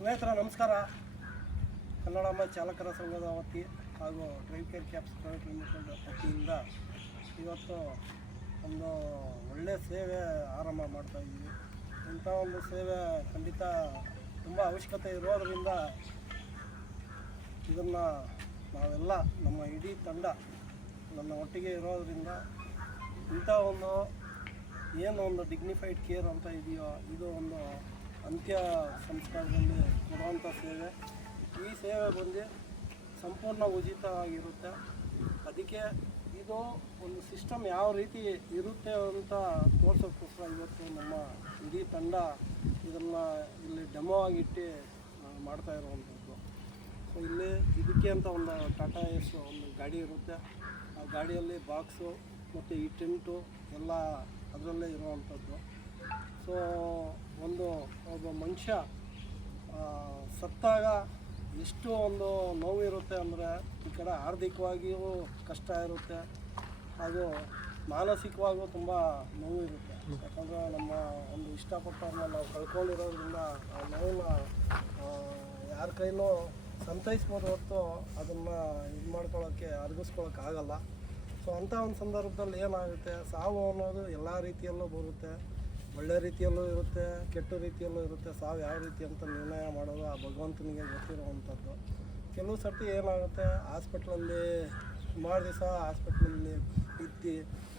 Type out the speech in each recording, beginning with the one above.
ಸ್ನೇಹಿತರ ನಮಸ್ಕಾರ. ಕನ್ನಡಾಂಬ ಚಾಲಕರ ಸಂಘದ ವತಿ ಹಾಗೂ drive care cabs private limited ವತಿಯಿಂದ ಇವತ್ತು ಒಂದು ಒಳ್ಳೆಯ ಸೇವೆ ಆರಂಭ ಮಾಡ್ತಾಯಿದ್ದೀವಿ. ಇಂಥ ಒಂದು ಸೇವೆ ಖಂಡಿತ ತುಂಬ ಅವಶ್ಯಕತೆ ಇರೋದರಿಂದ ಇದನ್ನು ನಾವೆಲ್ಲ ನಮ್ಮ ಇಡೀ ತಂಡ ನನ್ನ ಒಟ್ಟಿಗೆ ಇರೋದರಿಂದ ಇಂಥ ಒಂದು ಏನು ಒಂದು ಡಿಗ್ನಿಫೈಡ್ ಕೇರ್ ಅಂತ ಇದೆಯೋ ಇದು ಒಂದು ಅಂತ್ಯ ಸಂಸ್ಕಾರದಲ್ಲಿ ಕೊಡುವಂಥ ಸೇವೆ. ಈ ಸೇವೆ ಬಂದು ಸಂಪೂರ್ಣ ಉಚಿತವಾಗಿರುತ್ತೆ. ಅದಕ್ಕೆ ಇದು ಒಂದು ಸಿಸ್ಟಮ್ ಯಾವ ರೀತಿ ಇರುತ್ತೆ ಅಂತ ತೋರ್ಸೋಕ್ಕೋಸ್ಕರ ಇವತ್ತು ನಮ್ಮ ಇಡೀ ತಂಡ ಇದನ್ನು ಇಲ್ಲಿ ಡೆಮೋ ಆಗಿಟ್ಟು ಮಾಡ್ತಾ ಇರುವಂಥದ್ದು. ಸೊ ಇಲ್ಲಿ ಇದಕ್ಕೆ ಅಂತ ಒಂದು ಟಾಟಾ ಎಸ್ ಒಂದು ಗಾಡಿ ಇರುತ್ತೆ. ಆ ಗಾಡಿಯಲ್ಲಿ ಬಾಕ್ಸು ಮತ್ತು ಈ ಟೆಂಟು ಎಲ್ಲ ಅದರಲ್ಲೇ ಇರುವಂಥದ್ದು. ಸೊ ಒಬ್ಬ ಮನುಷ್ಯ ಸತ್ತಾಗ ಎಷ್ಟು ಒಂದು ನೋವು ಇರುತ್ತೆ ಅಂದರೆ ಈ ಕಡೆ ಆರ್ಥಿಕವಾಗಿಯೂ ಕಷ್ಟ ಇರುತ್ತೆ, ಹಾಗೂ ಮಾನಸಿಕವಾಗಿಯೂ ತುಂಬ ನೋವು ಇರುತ್ತೆ. ಯಾಕಂದರೆ ನಮ್ಮ ಒಂದು ಇಷ್ಟಪಟ್ಟವ್ರನ್ನ ನಾವು ಕಳ್ಕೊಂಡಿರೋದ್ರಿಂದ ಆ ನೋವನ್ನ ಯಾರ ಕೈಲೂ ಸಂತೈಸ್ಬೋದು ಹೊರತು ಅದನ್ನು ಇದು ಮಾಡ್ಕೊಳ್ಳೋಕ್ಕೆ ಅರಗಿಸ್ಕೊಳ್ಳೋಕ್ಕಾಗಲ್ಲ. ಸೊ ಅಂಥ ಒಂದು ಸಂದರ್ಭದಲ್ಲಿ ಏನಾಗುತ್ತೆ, ಸಾವು ಅನ್ನೋದು ಎಲ್ಲ ರೀತಿಯಲ್ಲೂ ಬರುತ್ತೆ. ಒಳ್ಳೆ ರೀತಿಯಲ್ಲೂ ಇರುತ್ತೆ, ಕೆಟ್ಟ ರೀತಿಯಲ್ಲೂ ಇರುತ್ತೆ. ಸಾವು ಯಾವ ರೀತಿ ಅಂತ ನಿರ್ಣಯ ಮಾಡೋದು ಆ ಭಗವಂತನಿಗೆ ಗೊತ್ತಿರುವಂಥದ್ದು. ಕೆಲವು ಸರ್ತಿ ಏನಾಗುತ್ತೆ, ಹಾಸ್ಪಿಟ್ಲಲ್ಲಿ ಸುಮಾರು ದಿವಸ ಹಾಸ್ಪಿಟ್ಲಲ್ಲಿ ಇದ್ದು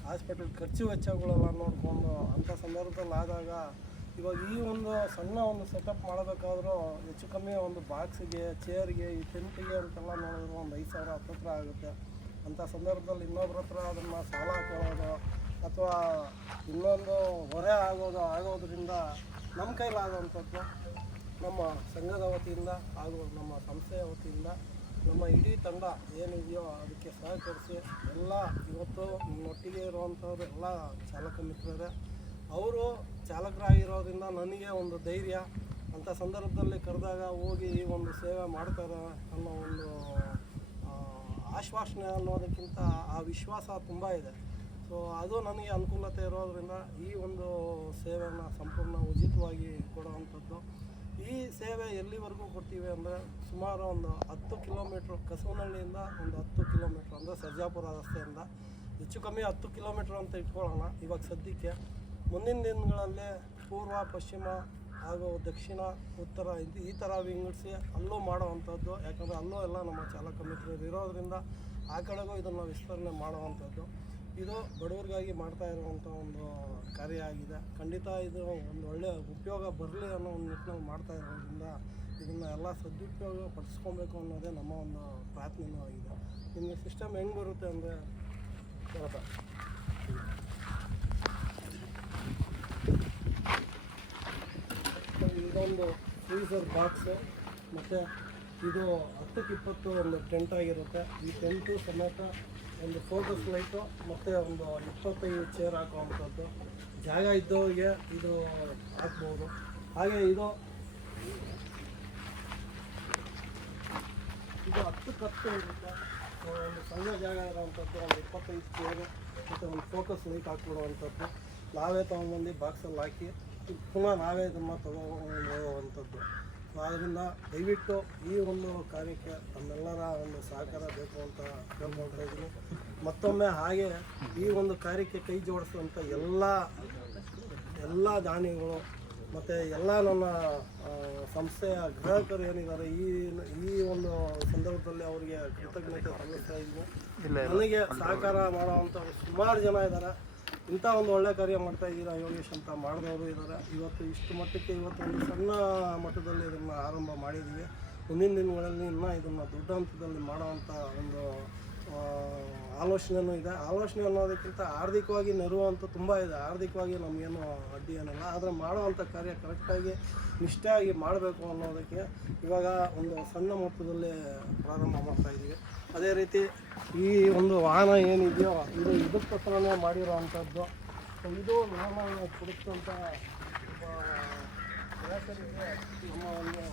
ಹಾಸ್ಪಿಟ್ಲ್ ಖರ್ಚು ವೆಚ್ಚಗಳೆಲ್ಲ ನೋಡಿಕೊಂಡು ಅಂಥ ಸಂದರ್ಭದಲ್ಲಿ ಆದಾಗ ಇವಾಗ ಈ ಒಂದು ಸಣ್ಣ ಒಂದು ಸೆಟಪ್ ಮಾಡಬೇಕಾದ್ರೂ ಹೆಚ್ಚು ಕಮ್ಮಿ ಒಂದು ಬಾಕ್ಸಿಗೆ, ಚೇರ್ಗೆ, ಈ ಟೆಂಟಿಗೆ ಅಂತೆಲ್ಲ ನೋಡಿದ್ರು ಒಂದು 5,000 ಹತ್ರ ಆಗುತ್ತೆ. ಅಂಥ ಸಂದರ್ಭದಲ್ಲಿ ಇನ್ನೊಬ್ರ ಹತ್ರ ಅದನ್ನು ಸಾಲ ಕೇಳೋದು ಅಥವಾ ಇನ್ನೊಂದು ಹೊರೆ ಆಗೋದ್ರಿಂದ ನಮ್ಮ ಕೈಲಾಗುವಂಥದ್ದು ನಮ್ಮ ಸಂಘದ ವತಿಯಿಂದ ಹಾಗೂ ನಮ್ಮ ಸಂಸ್ಥೆಯ ವತಿಯಿಂದ ನಮ್ಮ ಇಡೀ ತಂಡ ಏನಿದೆಯೋ ಅದಕ್ಕೆ ಸಹಕರಿಸಿ ಎಲ್ಲ ಇವತ್ತು ನನ್ನೊಟ್ಟಿಗೆ ಇರುವಂಥವ್ರು ಎಲ್ಲ ಚಾಲಕ ಮಿತ್ರರೇ. ಅವರು ಚಾಲಕರಾಗಿರೋದ್ರಿಂದ ನನಗೆ ಒಂದು ಧೈರ್ಯ. ಅಂಥ ಸಂದರ್ಭದಲ್ಲಿ ಕರೆದಾಗ ಹೋಗಿ ಈ ಒಂದು ಸೇವೆ ಮಾಡ್ತಾರೆ ಅನ್ನೋ ಒಂದು ಆಶ್ವಾಸನೆ ಅನ್ನೋದಕ್ಕಿಂತ ಆ ವಿಶ್ವಾಸ ತುಂಬ ಇದೆ. ಸೊ ಅದು ನನಗೆ ಅನುಕೂಲತೆ ಇರೋದರಿಂದ ಈ ಒಂದು ಸೇವೆಯನ್ನು ಸಂಪೂರ್ಣ ಉಚಿತವಾಗಿ ಕೊಡುವಂಥದ್ದು. ಈ ಸೇವೆ ಎಲ್ಲಿವರೆಗೂ ಕೊಡ್ತೀವಿ ಅಂದರೆ ಸುಮಾರು ಒಂದು 10 ಕಿಲೋಮೀಟ್ರ್, ಕಸವನಹಳ್ಳಿಯಿಂದ ಒಂದು 10 ಕಿಲೋಮೀಟ್ರ್ ಅಂದರೆ ಸರ್ಜಾಪುರ ರಸ್ತೆಯಿಂದ ಹೆಚ್ಚು ಕಮ್ಮಿ 10 ಕಿಲೋಮೀಟ್ರ್ ಅಂತ ಇಟ್ಕೊಳ್ಳೋಣ ಇವಾಗ ಸದ್ಯಕ್ಕೆ. ಮುಂದಿನ ದಿನಗಳಲ್ಲಿ ಪೂರ್ವ, ಪಶ್ಚಿಮ ಹಾಗೂ ದಕ್ಷಿಣ, ಉತ್ತರ ಈ ಥರ ವಿಂಗಡಿಸಿ ಅಲ್ಲೂ ಮಾಡೋವಂಥದ್ದು. ಯಾಕಂದರೆ ಅಲ್ಲೂ ಎಲ್ಲ ನಮ್ಮ ಚಾಲಕ ಮಿತ್ರರು ಇರೋದರಿಂದ ಆ ಕಡೆಗೂ ಇದನ್ನು ವಿಸ್ತರಣೆ ಮಾಡುವಂಥದ್ದು. ಇದು ಬಡವರಿಗಾಗಿ ಮಾಡ್ತಾ ಇರುವಂಥ ಒಂದು ಕಾರ್ಯ ಆಗಿದೆ. ಖಂಡಿತ ಇದು ಒಂದು ಒಳ್ಳೆಯ ಉಪಯೋಗ ಬರಲಿ ಅನ್ನೋ ಒಂದು ನಿಟ್ಟಿನಲ್ಲಿ ಮಾಡ್ತಾ ಇರೋದ್ರಿಂದ ಇದನ್ನು ಎಲ್ಲ ಸದುಪಯೋಗ ಪಡಿಸ್ಕೊಬೇಕು ಅನ್ನೋದೇ ನಮ್ಮ ಒಂದು ಪ್ರಾರ್ಥನೆಯೂ ಆಗಿದೆ. ನಿಮಗೆ ಸಿಸ್ಟಮ್ ಹೆಂಗೆ ಬರುತ್ತೆ ಅಂದರೆ ಇದೊಂದು ಫ್ರೀಸರ್ ಬಾಕ್ಸು ಮತ್ತು ಇದು 10-20 ಒಂದು ಟೆಂಟ್ ಆಗಿರುತ್ತೆ. ಈ ಟೆಂಟು ಸಮೇತ ಒಂದು ಫೋಕಸ್ ಲೈಟು ಮತ್ತು ಒಂದು 25 ಚೇರ್ ಹಾಕುವಂಥದ್ದು. ಜಾಗ ಇದ್ದವ್ರಿಗೆ ಇದು ಹಾಕ್ಬೋದು. ಹಾಗೆ ಇದು 10 ಇರುತ್ತೆ. ಒಂದು ಸಣ್ಣ ಜಾಗ ಇರೋವಂಥದ್ದು ಒಂದು 25 ಚೇರು ಮತ್ತು ಒಂದು ಫೋಕಸ್ ಲೈಟ್ ಹಾಕ್ಬಿಡುವಂಥದ್ದು. ನಾವೇ ತೊಗೊಂಬಂದು ಬಾಕ್ಸಲ್ಲಿ ಹಾಕಿ ಪುನಃ ನಾವೇ ಇದನ್ನು ಹೋಗುವಂಥದ್ದು. ಆದ್ದರಿಂದ ದಯವಿಟ್ಟು ಈ ಒಂದು ಕಾರ್ಯಕ್ಕೆ ನಮ್ಮೆಲ್ಲರ ಒಂದು ಸಹಕಾರ ಬೇಕು ಅಂತ ಕೇಳ್ಕೊಳ್ತಾ ಇದ್ದೀನಿ. ಮತ್ತೊಮ್ಮೆ ಹಾಗೆ ಈ ಒಂದು ಕಾರ್ಯಕ್ಕೆ ಕೈ ಜೋಡಿಸುವಂಥ ಎಲ್ಲ ದಾನಿಗಳು ಮತ್ತು ಎಲ್ಲ ನನ್ನ ಸಂಸ್ಥೆಯ ಗ್ರಾಹಕರು ಏನಿದ್ದಾರೆ ಈ ಒಂದು ಸಂದರ್ಭದಲ್ಲಿ ಅವರಿಗೆ ಕೃತಜ್ಞತೆ ಸಲ್ಲಿಸ್ತಾ ಇದ್ದೀನಿ. ನನಗೆ ಸಹಕಾರ ಮಾಡುವಂಥವ್ರು ಸುಮಾರು ಜನ ಇದ್ದಾರೆ. ಇಂಥ ಒಂದು ಒಳ್ಳೆಯ ಕಾರ್ಯ ಮಾಡ್ತಾಯಿದ್ದೀರಾ ಯೋಗೇಶ್ ಅಂತ ಮಾಡಿದವರು ಇದ್ದಾರೆ. ಇವತ್ತು ಇಷ್ಟು ಮಟ್ಟಕ್ಕೆ ಇವತ್ತು ಒಂದು ಸಣ್ಣ ಮಟ್ಟದಲ್ಲಿ ಇದನ್ನು ಆರಂಭ ಮಾಡಿದ್ದೀವಿ. ಮುಂದಿನ ದಿನಗಳಲ್ಲಿ ಇನ್ನೂ ಇದನ್ನು ದೊಡ್ಡ ಹಂತದಲ್ಲಿ ಮಾಡೋವಂಥ ಒಂದು ಆಲೋಚನೆಯೂ ಇದೆ. ಆಲೋಚನೆ ಅನ್ನೋದಕ್ಕಿಂತ ಆರ್ಥಿಕವಾಗಿ ನೆರವು ಅಂತೂ ತುಂಬ ಇದೆ. ಆರ್ಥಿಕವಾಗಿ ನಮಗೇನು ಅಡ್ಡಿ ಏನಿಲ್ಲ, ಆದರೆ ಮಾಡೋವಂಥ ಕಾರ್ಯ ಕರೆಕ್ಟಾಗಿ ನಿಷ್ಠೆಯಾಗಿ ಮಾಡಬೇಕು ಅನ್ನೋದಕ್ಕೆ ಇವಾಗ ಒಂದು ಸಣ್ಣ ಮೊತ್ತದಲ್ಲಿ ಪ್ರಾರಂಭ ಮಾಡ್ತಾಯಿದ್ದೀವಿ. ಅದೇ ರೀತಿ ಈ ಒಂದು ವಾಹನ ಏನಿದೆಯೋ ಇದಕ್ಕೋಸ್ಕರನೇ ಮಾಡಿರೋವಂಥದ್ದು. ಇದು ನಾನು ಕೊಡಿಸಿದಂಥ ಗ್ರಾಹಕರಿಗೆ ನಮ್ಮ ಒಂದು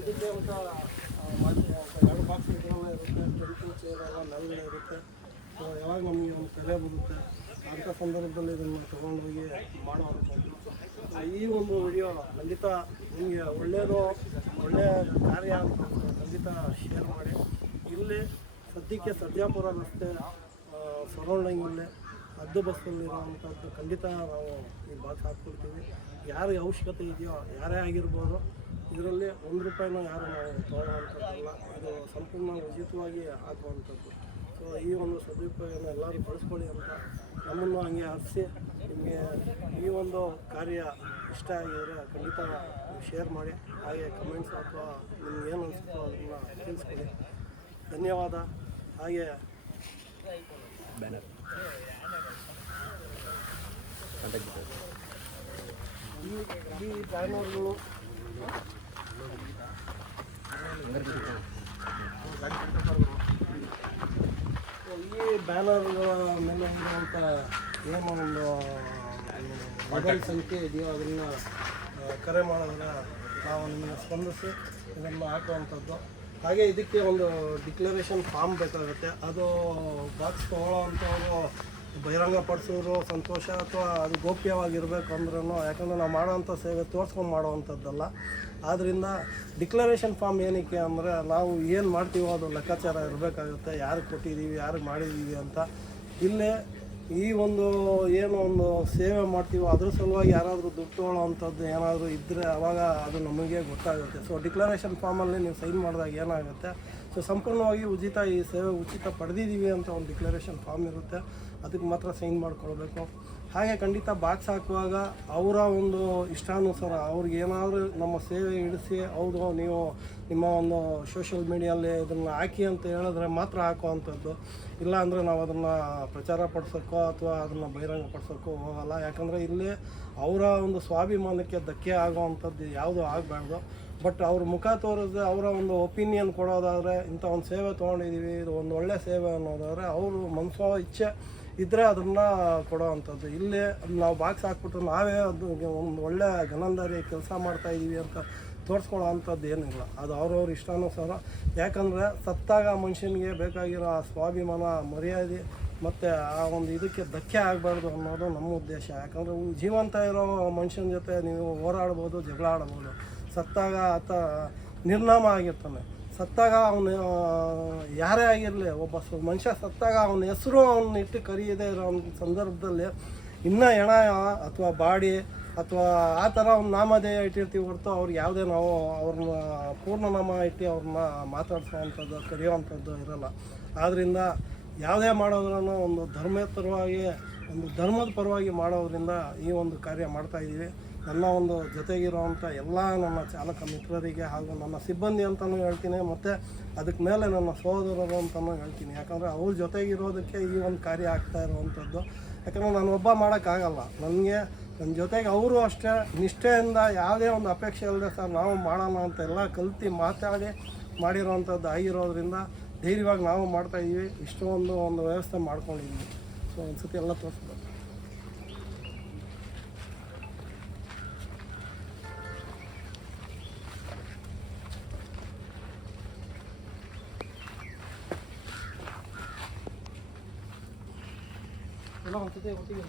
ಇದಕ್ಕೆ ಅಂತ ಮಾಡಿರುವಂಥ 2 ಬಾಕ್ಸ್ ಇರುತ್ತೆ, ಟೆಂಟು ಚೇರ್ ಎಲ್ಲ ನೆಲಗಡೆ ಇರುತ್ತೆ. ಯಾವಾಗ ನಮಗೆ ಒಂದು ಕರೆ ಬರುತ್ತೆ ಅಂಥ ಸಂದರ್ಭದಲ್ಲಿ ಇದನ್ನು ತೊಗೊಂಡೋಗಿ ಮಾಡುವಂಥದ್ದು. ಈ ಒಂದು ವಿಡಿಯೋ ಖಂಡಿತ ನಿಮಗೆ ಒಳ್ಳೆಯ ಕಾರ್ಯ ಅಂತ ಖಂಡಿತ ಶೇರ್ ಮಾಡಿ. ಇಲ್ಲಿ ಸದ್ಯಕ್ಕೆ ಸರ್ಜಾಪುರ ರಸ್ತೆ ಸರೌಂಡಿಂಗಲ್ಲೇ ಹದ್ದು ಬಸ್ಸಲ್ಲಿರುವಂಥದ್ದು ಖಂಡಿತ ನಾವು ಈ ಬಾಕ್ಸ್ ಹಾಕ್ಕೊಡ್ತೀವಿ. ಯಾರಿಗೆ ಅವಶ್ಯಕತೆ ಇದೆಯೋ ಯಾರೇ ಆಗಿರ್ಬೋದು, ಇದರಲ್ಲಿ ₹1 ಯಾರು ನಾವು ತೊಗೊಳ್ಳುವಂಥದ್ದಲ್ಲ, ಇದು ಸಂಪೂರ್ಣ ಉಚಿತವಾಗಿ ಹಾಕುವಂಥದ್ದು. ಸೊ ಈ ಒಂದು ಸದುಪಯೋಗನ ಎಲ್ಲರೂ ಬಳಸ್ಕೊಳ್ಳಿ ಅಂತ ನಮ್ಮನ್ನು ಹಂಗೆ ಹರಿಸಿ. ನಿಮಗೆ ಈ ಒಂದು ಕಾರ್ಯ ಇಷ್ಟ ಆಗಿದರೆ ಖಂಡಿತ ಶೇರ್ ಮಾಡಿ, ಹಾಗೆ ಕಮೆಂಟ್ಸ್ ಅಥವಾ ನಿಮ್ಗೆ ಏನು ಅನಿಸುತ್ತೋ ಅದನ್ನು ತಿಳಿಸ್ಕೊಡಿ. ಧನ್ಯವಾದ. ಹಾಗೆ ಈ ಬ್ಯಾನರ್ಗಳು ಈ ಬ್ಯಾನರ್ಗಳ ಮೇಲೆ ಇರುವಂಥ ಏನು ಒಂದು ಮೊಬೈಲ್ ಸಂಖ್ಯೆ ಇದೆಯೋ ಅದನ್ನು ಕರೆ ಮಾಡಿದ್ರೆ ನಾವು ನಿಮಗೆ ಸ್ಪಂದಿಸಿ ಇದನ್ನು ಹಾಕುವಂಥದ್ದು. ಹಾಗೆ ಇದಕ್ಕೆ ಒಂದು ಡಿಕ್ಲರೇಷನ್ ಫಾರ್ಮ್ ಬೇಕಾಗುತ್ತೆ. ಅದು ಬಾಕ್ಸ್ ತೊಗೊಳ್ಳೋವಂಥವ್ರು ಬಹಿರಂಗಪಡಿಸೋರು ಸಂತೋಷ, ಅಥವಾ ಅದು ಗೋಪ್ಯವಾಗಿರಬೇಕು ಅಂದ್ರೂ, ಯಾಕಂದರೆ ನಾವು ಮಾಡೋವಂಥ ಸೇವೆ ತೋರಿಸ್ಕೊಂಡು ಮಾಡೋವಂಥದ್ದಲ್ಲ. ಆದ್ದರಿಂದ ಡಿಕ್ಲರೇಷನ್ ಫಾರ್ಮ್ ಏನಕ್ಕೆ ಅಂದರೆ ನಾವು ಏನು ಮಾಡ್ತೀವೋ ಅದು ಲೆಕ್ಕಾಚಾರ ಇರಬೇಕಾಗುತ್ತೆ, ಯಾರಿಗೆ ಕೊಟ್ಟಿದ್ದೀವಿ, ಯಾರಿಗೆ ಮಾಡಿದ್ದೀವಿ ಅಂತ. ಇಲ್ಲೇ ಈ ಒಂದು ಏನು ಒಂದು ಸೇವೆ ಮಾಡ್ತೀವೋ ಅದ್ರ ಸಲುವಾಗಿ ಯಾರಾದರೂ ದುಡ್ಡು ತೊಗೊಳ್ಳೋವಂಥದ್ದು ಏನಾದರೂ ಇದ್ದರೆ ಆವಾಗ ಅದು ನಮಗೆ ಗೊತ್ತಾಗುತ್ತೆ. ಸೊ ಡಿಕ್ಲರೇಷನ್ ಫಾರ್ಮಲ್ಲಿ ನೀವು ಸೈನ್ ಮಾಡಿದಾಗ ಏನಾಗುತ್ತೆ, ಸೊ ಸಂಪೂರ್ಣವಾಗಿ ಉಚಿತ, ಈ ಸೇವೆ ಉಚಿತ ಪಡೆದಿದ್ದೀವಿ ಅಂತ ಒಂದು ಡಿಕ್ಲರೇಷನ್ ಫಾರ್ಮ್ ಇರುತ್ತೆ, ಅದಕ್ಕೆ ಮಾತ್ರ ಸೈನ್ ಮಾಡ್ಕೊಳ್ಬೇಕು. ಹಾಗೆ ಖಂಡಿತ ಬಾಕ್ಸ್ ಹಾಕುವಾಗ ಅವರ ಒಂದು ಇಷ್ಟಾನುಸಾರ ಅವ್ರಿಗೆ ಏನಾದರೂ ನಮ್ಮ ಸೇವೆ ಇಡಿಸಿ, ಹೌದು ನೀವು ನಿಮ್ಮ ಒಂದು ಸೋಷಿಯಲ್ ಮೀಡಿಯಲ್ಲಿ ಇದನ್ನು ಹಾಕಿ ಅಂತ ಹೇಳಿದ್ರೆ ಮಾತ್ರ ಹಾಕುವಂಥದ್ದು. ಇಲ್ಲ ಅಂದರೆ ನಾವು ಅದನ್ನು ಪ್ರಚಾರ ಪಡಿಸೋಕ್ಕೋ ಅಥವಾ ಅದನ್ನು ಬಹಿರಂಗಪಡಿಸೋಕ್ಕೋ ಹೋಗಲ್ಲ. ಯಾಕಂದರೆ ಇಲ್ಲಿ ಅವರ ಒಂದು ಸ್ವಾಭಿಮಾನಕ್ಕೆ ಧಕ್ಕೆ ಆಗೋವಂಥದ್ದು ಯಾವುದೂ ಆಗಬಾರ್ದು. ಬಟ್ ಅವ್ರ ಮುಖ ತೋರಿಸದೆ ಅವರ ಒಂದು ಒಪಿನಿಯನ್ ಕೊಡೋದಾದರೆ, ಇಂಥ ಒಂದು ಸೇವೆ ತೊಗೊಂಡಿದ್ದೀವಿ, ಇದು ಒಂದು ಒಳ್ಳೆಯ ಸೇವೆ ಅನ್ನೋದಾದರೆ ಅವರು ಮನಸ್ಸೋ ಇಚ್ಛೆ ಇದ್ದರೆ ಅದನ್ನು ಕೊಡೋವಂಥದ್ದು. ಇಲ್ಲೇ ನಾವು ಬಾಕ್ಸ್ ಹಾಕ್ಬಿಟ್ಟು ನಾವೇ ಅದು ಒಂದು ಒಳ್ಳೆಯ ಗನಂದಾರಿ ಕೆಲಸ ಮಾಡ್ತಾಯಿದ್ದೀವಿ ಅಂತ ತೋರಿಸ್ಕೊಳ್ಳೋ ಅಂಥದ್ದು ಏನಿಲ್ಲ. ಅದು ಅವ್ರವ್ರ ಇಷ್ಟಾನುಸಾರ. ಯಾಕಂದರೆ ಸತ್ತಾಗ ಮನುಷ್ಯನಿಗೆ ಬೇಕಾಗಿರೋ ಆ ಸ್ವಾಭಿಮಾನ, ಮರ್ಯಾದೆ ಮತ್ತು ಆ ಒಂದು ಇದಕ್ಕೆ ಧಕ್ಕೆ ಆಗಬಾರ್ದು ಅನ್ನೋದು ನಮ್ಮ ಉದ್ದೇಶ. ಯಾಕಂದರೆ ಜೀವಂತ ಇರೋ ಮನುಷ್ಯನ ಜೊತೆ ನೀವು ಹೋರಾಡ್ಬೋದು, ಜಗಳ ಆಡ್ಬೋದು. ಸತ್ತಾಗ ಆತ ನಿರ್ನಾಮ ಆಗಿರ್ತಾನೆ. ಸತ್ತಾಗ ಅವನು ಯಾರೇ ಆಗಿರಲಿ, ಒಬ್ಬ ಮನುಷ್ಯ ಸತ್ತಾಗ ಅವನ ಹೆಸರು ಅವನ್ನ ಇಟ್ಟು ಕರೆಯದೇ ಇರೋ ಸಂದರ್ಭದಲ್ಲಿ ಇನ್ನೂ ಹೆಣ ಅಥವಾ ಬಾಡಿ ಅಥವಾ ಆ ಥರ ಒಂದು ನಾಮಧೇಯ ಇಟ್ಟಿರ್ತೀವಿ ಹೊರತು ಅವ್ರಿಗೆ ಯಾವುದೇ ನಾವು ಅವ್ರನ್ನ ಪೂರ್ಣನಾಮ ಇಟ್ಟು ಅವ್ರನ್ನ ಮಾತಾಡ್ಸೋವಂಥದ್ದು, ಕರೆಯುವಂಥದ್ದು ಇರೋಲ್ಲ. ಆದ್ದರಿಂದ ಯಾವುದೇ ಮಾಡೋದ್ರೂ ಒಂದು ಧರ್ಮೇತರವಾಗಿ, ಒಂದು ಧರ್ಮದ ಪರವಾಗಿ ಮಾಡೋದ್ರಿಂದ ಈ ಒಂದು ಕಾರ್ಯ ಮಾಡ್ತಾಯಿದ್ದೀವಿ. ನನ್ನ ಒಂದು ಜೊತೆಗಿರೋವಂಥ ಎಲ್ಲ ನನ್ನ ಚಾಲಕ ಮಿತ್ರರಿಗೆ ಹಾಗೂ ನನ್ನ ಸಿಬ್ಬಂದಿ ಅಂತಲೂ ಹೇಳ್ತೀನಿ, ಮತ್ತು ಅದಕ್ಕೆ ಮೇಲೆ ನನ್ನ ಸಹೋದರರು ಅಂತಲೂ ಹೇಳ್ತೀನಿ. ಯಾಕಂದರೆ ಅವ್ರ ಜೊತೆಗಿರೋದಕ್ಕೆ ಈ ಒಂದು ಕಾರ್ಯ ಆಗ್ತಾ ಇರುವಂಥದ್ದು. ಯಾಕಂದರೆ ನಾನು ಒಬ್ಬ ಮಾಡೋಕ್ಕಾಗಲ್ಲ. ನನ್ನ ಜೊತೆಗೆ ಅವರು ಅಷ್ಟೇ ನಿಷ್ಠೆಯಿಂದ ಯಾವುದೇ ಒಂದು ಅಪೇಕ್ಷೆ ಇಲ್ಲದೆ ಸರ್ ನಾವು ಮಾಡೋಣ ಅಂತ ಎಲ್ಲ ಕಲ್ತು ಮಾತಾಡಿ ಮಾಡಿರೋವಂಥದ್ದು ಆಗಿರೋದ್ರಿಂದ ಧೈರ್ಯವಾಗಿ ನಾವು ಮಾಡ್ತಾಯಿದ್ದೀವಿ. ಇಷ್ಟೊಂದು ಒಂದು ವ್ಯವಸ್ಥೆ ಮಾಡ್ಕೊಂಡಿದ್ದೀವಿ. ಸೊ ಒಂದು ಸತಿ ಎಲ್ಲ ತೋರಿಸ್ಬೇಕು. ಎಲ್ಲ ಒಂದು ಸತಿ ಒಟ್ಟಿಗೆ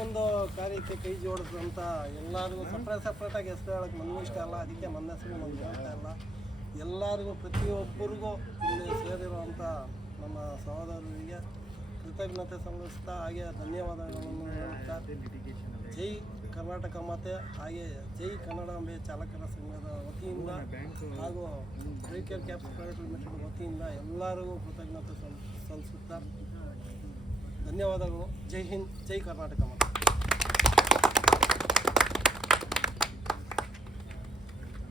ಒಂದು ಕಾರ್ಯಕ್ಕೆ ಕೈ ಜೋಡಿಸಿದಂಥ ಎಲ್ಲರಿಗೂ ಸಪ್ರೇಟಾಗಿ ಹೆಸರು ಹೇಳೋಕ್ಕೆ ನನ್ನ ಇಷ್ಟ ಅಲ್ಲ, ಅದಕ್ಕೆ ನನ್ನ ಹೆಸರು ನನಗೆ ಹೇಳ್ತಾ ಇಲ್ಲ. ಎಲ್ಲರಿಗೂ ಪ್ರತಿಯೊಬ್ಬರಿಗೂ ಇಲ್ಲಿ ಸೇರಿರುವಂಥ ನಮ್ಮ ಸಹೋದರರಿಗೆ ಕೃತಜ್ಞತೆ ಸಲ್ಲಿಸ್ತಾ, ಹಾಗೆ ಧನ್ಯವಾದಗಳನ್ನು ಹೇಳುತ್ತಾ, ಜೈ ಕರ್ನಾಟಕ ಮಾತೆ, ಹಾಗೆ ಜೈ ಕನ್ನಡಾಂಬೆ ಚಾಲಕರ ಸಂಘದ ವತಿಯಿಂದ ಹಾಗೂ ಫ್ರೀಕೇರ್ ಕ್ಯಾಬ್ಸ್ ಪ್ರೈವೇಟ್ ಲಿಮಿಟೆಡ್ ವತಿಯಿಂದ ಎಲ್ಲರಿಗೂ ಕೃತಜ್ಞತೆ ಸಲ್ಲಿಸುತ್ತಾ ಧನ್ಯವಾದಗಳು. ಜೈ ಹಿಂದ್, ಜೈ ಕರ್ನಾಟಕ ಮಾತೆ.